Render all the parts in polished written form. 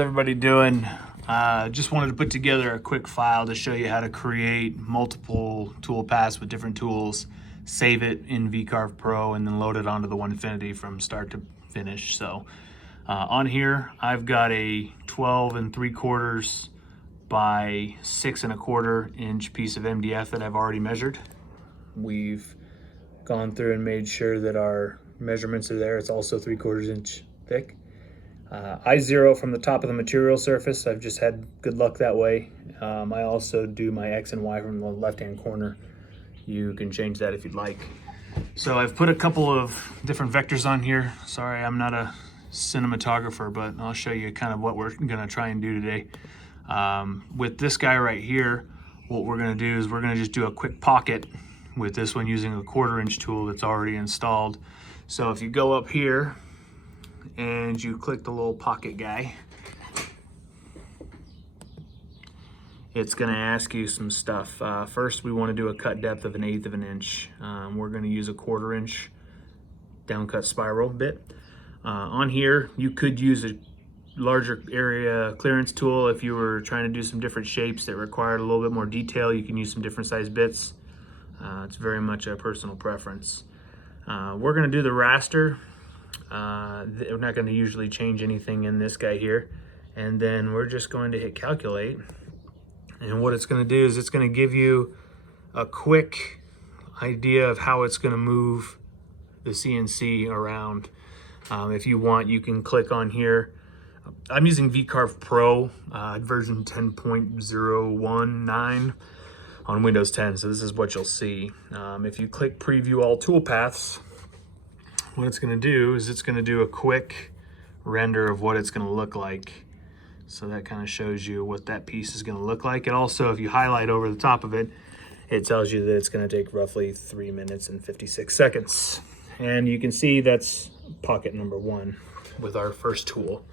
Everybody doing? Just wanted to put together a quick file to show you how to create multiple tool paths with different tools, save it in vcarve Pro, and then load it onto the Onefinity from start to finish. So on here I've got a 12 3/4 by 6 1/4 inch piece of MDF that I've already measured. We've gone through and made sure that our measurements are there. It's also 3/4 inch thick. I zero from the top of the material surface. I've just had good luck that way. I also do my X and Y from the left-hand corner. You can change that if you'd like. So I've put a couple of different vectors on here. Sorry, I'm not a cinematographer, but I'll show you kind of what we're gonna try and do today. With this guy right here, what we're gonna do is we're gonna just do a quick pocket with this one using a 1/4 inch tool that's already installed. So if you go up here, and you click the little pocket guy, it's going to ask you some stuff. First, we want to do a cut depth of 1/8 of an inch. We're going to use a 1/4 inch downcut spiral bit. On here, you could use a larger area clearance tool if you were trying to do some different shapes that required a little bit more detail. You can use some different size bits. It's very much a personal preference. We're going to do the raster. We're not going to usually change anything in this guy here, and then we're just going to hit calculate, and what it's going to do is it's going to give you a quick idea of how it's going to move the CNC around. If you want, you can click on here. I'm using vcarve Pro version 10.019 on Windows 10, so this is what you'll see. If you click preview all toolpaths, what it's going to do is it's going to do a quick render of what it's going to look like. So that kind of shows you what that piece is going to look like. And also, if you highlight over the top of it, it tells you that it's going to take roughly 3 minutes and 56 seconds. And you can see that's pocket number 1 with our first tool.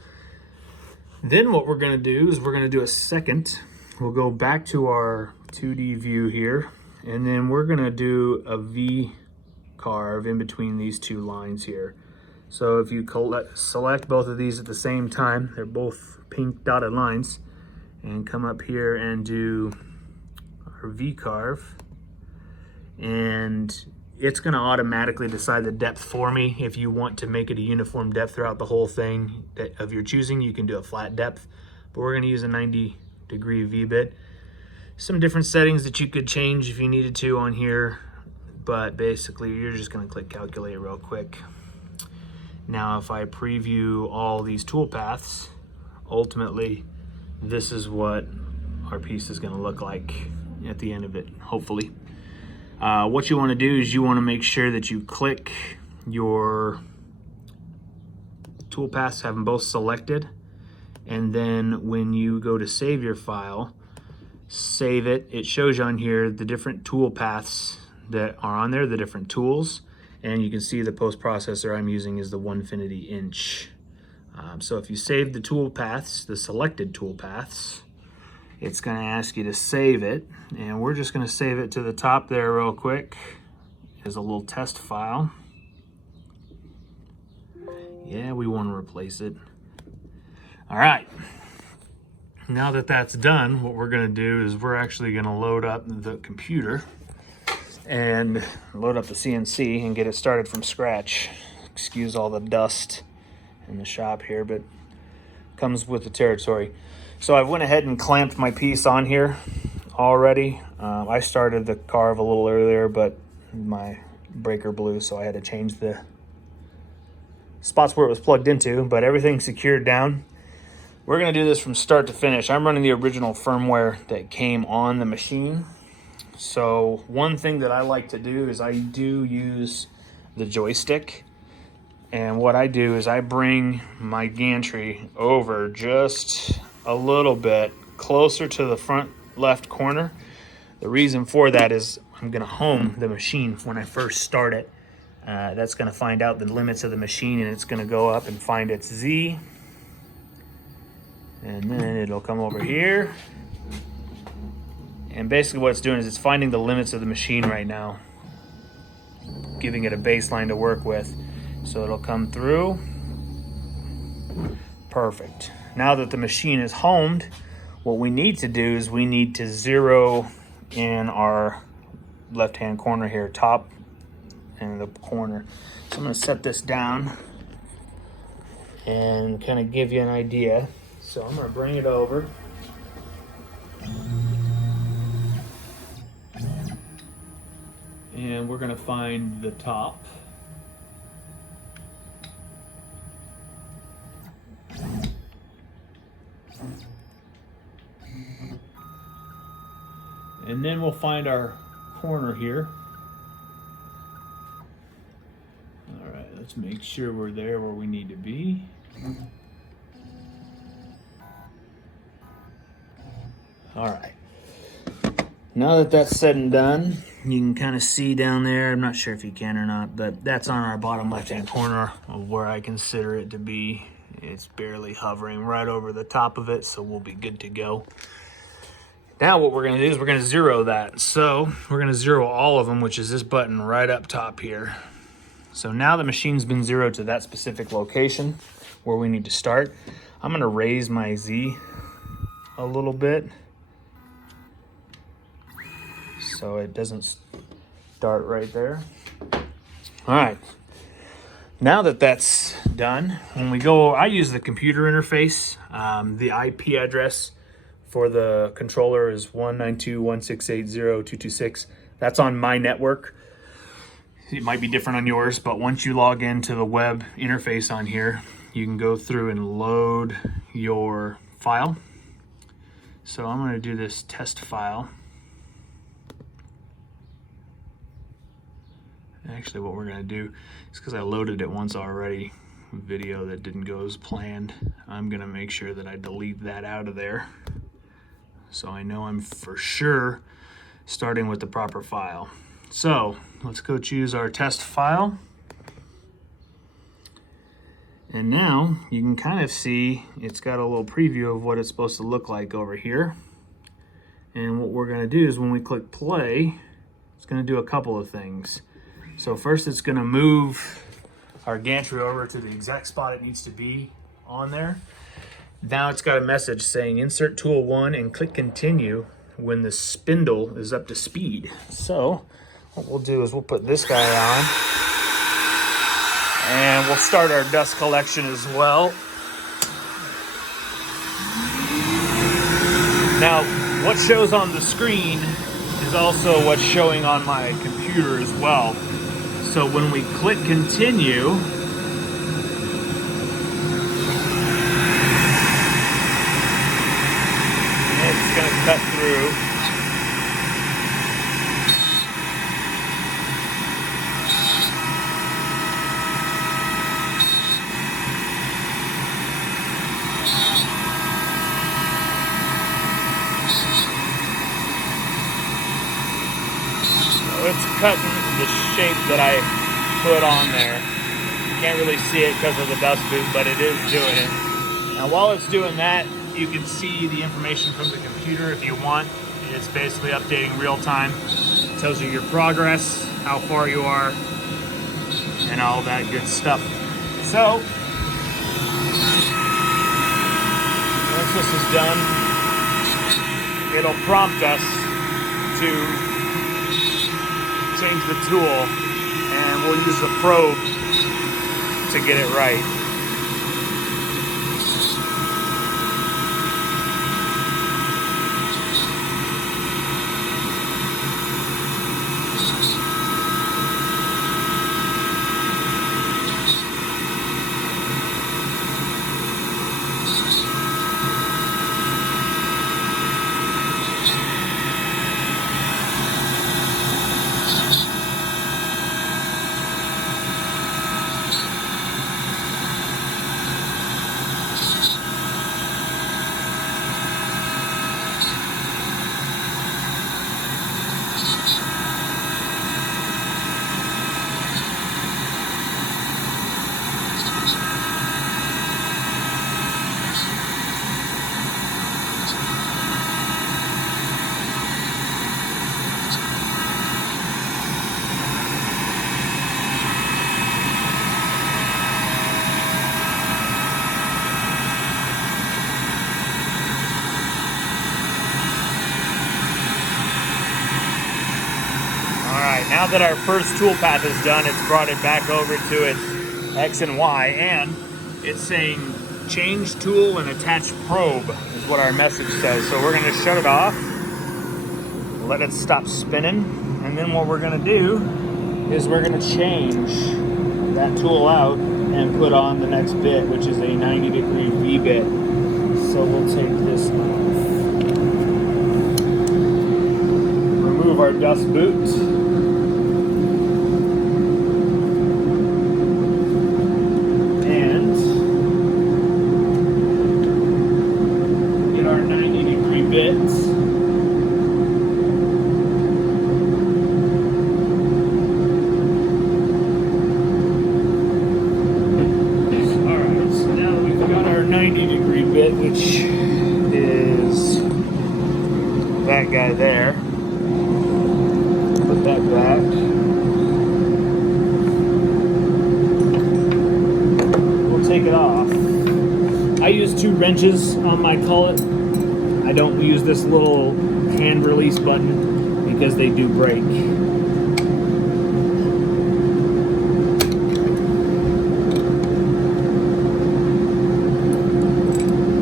Then what we're going to do is we're going to do a second. We'll go back to our 2D view here, and then we're going to do a vcarve in between these two lines here. So if you select both of these at the same time, they're both pink dotted lines, and come up here and do our vcarve, and it's going to automatically decide the depth for me. If you want to make it a uniform depth throughout the whole thing of your choosing, you can do a flat depth, but we're going to use a 90-degree V-bit. Some different settings that you could change if you needed to on here, but basically you're just going to click calculate real quick. Now if I preview all these tool paths, ultimately this is what our piece is going to look like at the end of it, hopefully. What you want to do is you want to make sure that you click your tool paths, have them both selected, and then when you go to save your file, save it. It shows you on here the different tool paths that are on there, the different tools, and you can see the post processor I'm using is the Onefinity inch. So if you save the tool paths, the selected tool paths, it's going to ask you to save it, and we're just going to save it to the top there real quick as a little test file. Yeah, we want to replace it. All right. Now that that's done, what we're going to do is we're actually going to load up the computer and load up the CNC and get it started from scratch. Excuse all the dust in the shop here, but comes with the territory. So I went ahead and clamped my piece on here already. I started the carve a little earlier, but my breaker blew, so I had to change the spots where it was plugged into, but everything's secured down. We're going to do this from start to finish. I'm running the original firmware that came on the machine. So one thing that I like to do is I do use the joystick. And what I do is I bring my gantry over just a little bit closer to the front left corner. The reason for that is I'm going to home the machine when I first start it. That's going to find out the limits of the machine, and it's going to go up and find its Z. And then it'll come over here. And basically what it's doing is it's finding the limits of the machine right now, giving it a baseline to work with. So it'll come through. Perfect. now that the machine is homed, what we need to do is we need to zero in our left-hand corner here, top and the corner. So I'm going to set this down and kind of give you an idea. So I'm going to bring it over. And we're going to find the top. And then we'll find our corner here. All right, let's make sure we're there where we need to be. All right. Now that that's said and done, you can kind of see down there, I'm not sure if you can or not, but that's on our bottom left-hand corner of where I consider it to be. It's barely hovering right over the top of it, so we'll be good to go. Now what we're going to do is we're going to zero that. So we're going to zero all of them, which is this button right up top here. So now the machine's been zeroed to that specific location where we need to start. I'm going to raise my Z a little bit so it doesn't start right there. All right. Now that that's done, when we go, I use the computer interface. The IP address for the controller is 192.168.0.226. That's on my network. It might be different on yours, but once you log into the web interface on here, you can go through and load your file. So I'm going to do this test file. Actually, what we're going to do is, because I loaded it once already, a video that didn't go as planned, I'm going to make sure that I delete that out of there. So I know I'm for sure starting with the proper file. So let's go choose our test file. And now you can kind of see it's got a little preview of what it's supposed to look like over here. And what we're going to do is when we click play, it's going to do a couple of things. So first it's going to move our gantry over to the exact spot it needs to be on there. Now it's got a message saying insert tool 1 and click continue when the spindle is up to speed. So what we'll do is we'll put this guy on and we'll start our dust collection as well. Now what shows on the screen is also what's showing on my computer as well. So when we click continue, it's going to cut through. So it's cutting the shape that I put on there. Can't really see it because of the dust boot, but it is doing it. Now while it's doing that, you can see the information from the computer if you want. It's basically updating real time. It tells you your progress, how far you are, and all that good stuff. So, once this is done, it'll prompt us to change the tool, and we'll use the probe to get it right. right, now that our first tool path is done, it's brought it back over to its X and Y, and it's saying change tool and attach probe is what our message says. So we're gonna shut it off, let it stop spinning, and then what we're gonna do is we're gonna change that tool out and put on the next bit, which is a 90-degree V bit. So we'll take this off. Remove our dust boot. And get our 90-degree bits. Alright, so now that we've got our 90-degree bit, which is that guy there. Put that back. We'll take it off. I use 2 wrenches on my collet. I don't use this little hand release button because they do break.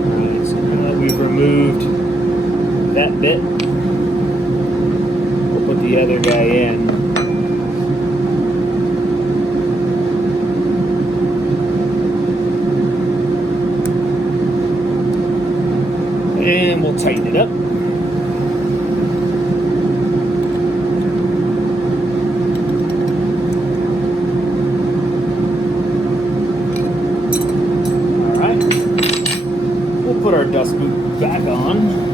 Alright, so now that we've removed that bit, we'll put the other guy in. And we'll tighten it up. Alright. We'll put our dust boot back on.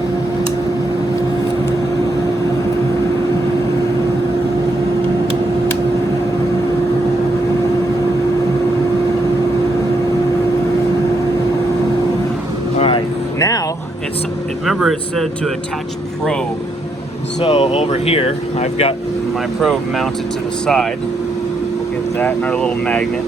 Now, remember it said to attach probe. So over here, I've got my probe mounted to the side. We'll get that and our little magnet.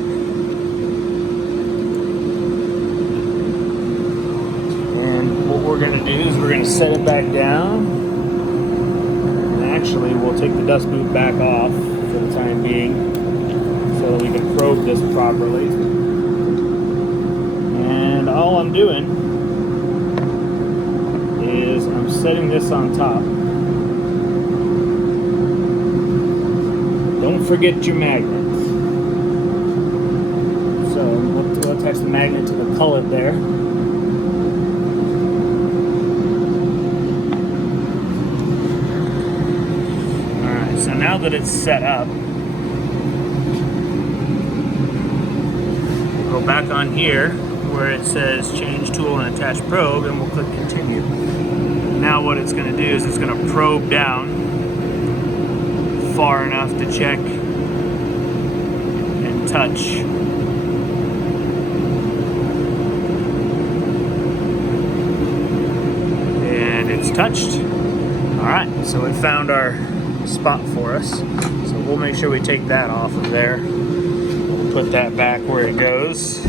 And what we're gonna do is we're gonna set it back down. And actually, we'll take the dust boot back off for the time being so that we can probe this properly. And all I'm doing is I'm setting this on top. Don't forget your magnets. So we'll attach the magnet to the collet there. Alright, so now that it's set up, we'll go back on here where it says change tool and attach probe, and we'll click continue. Now what it's going to do is it's going to probe down far enough to check and touch. And it's touched. Alright, so it found our spot for us. So we'll make sure we take that off of there. We'll put that back where it goes.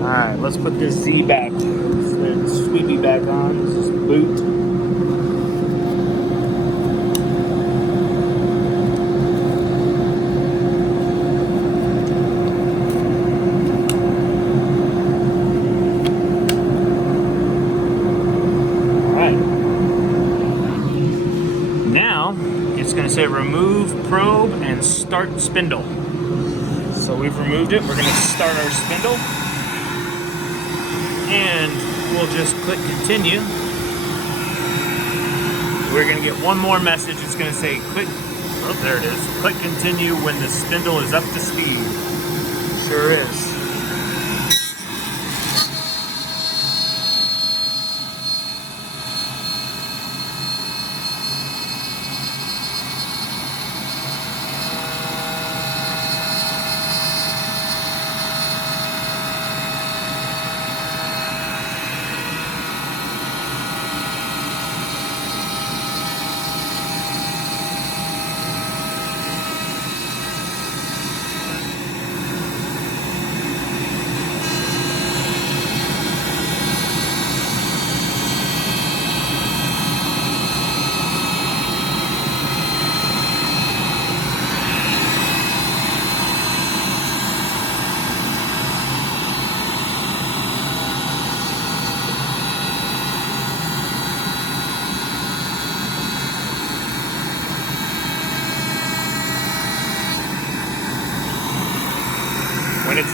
Alright, let's put this Z back, the sweepy back on. This is the boot. Alright. Now, it's going to say remove probe and start spindle. So we've removed it. We're going to start our spindle. And we'll just click continue. We're going to get one more message. It's going to say click, oh there it is, click continue when the spindle is up to speed. Sure is.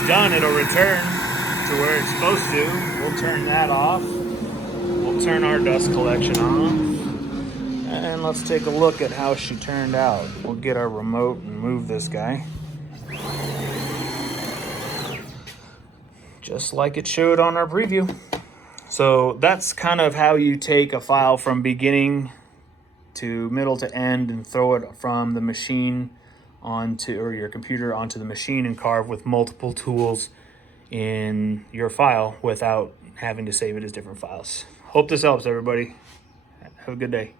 done, it'll return to where it's supposed to. We'll turn that off. We'll turn our dust collection off. And let's take a look at how she turned out. We'll get our remote and move this guy. Just like it showed on our preview. So that's kind of how you take a file from beginning to middle to end and throw it from the machine onto, or your computer onto the machine, and carve with multiple tools in your file without having to save it as different files. Hope this helps, everybody. Have a good day.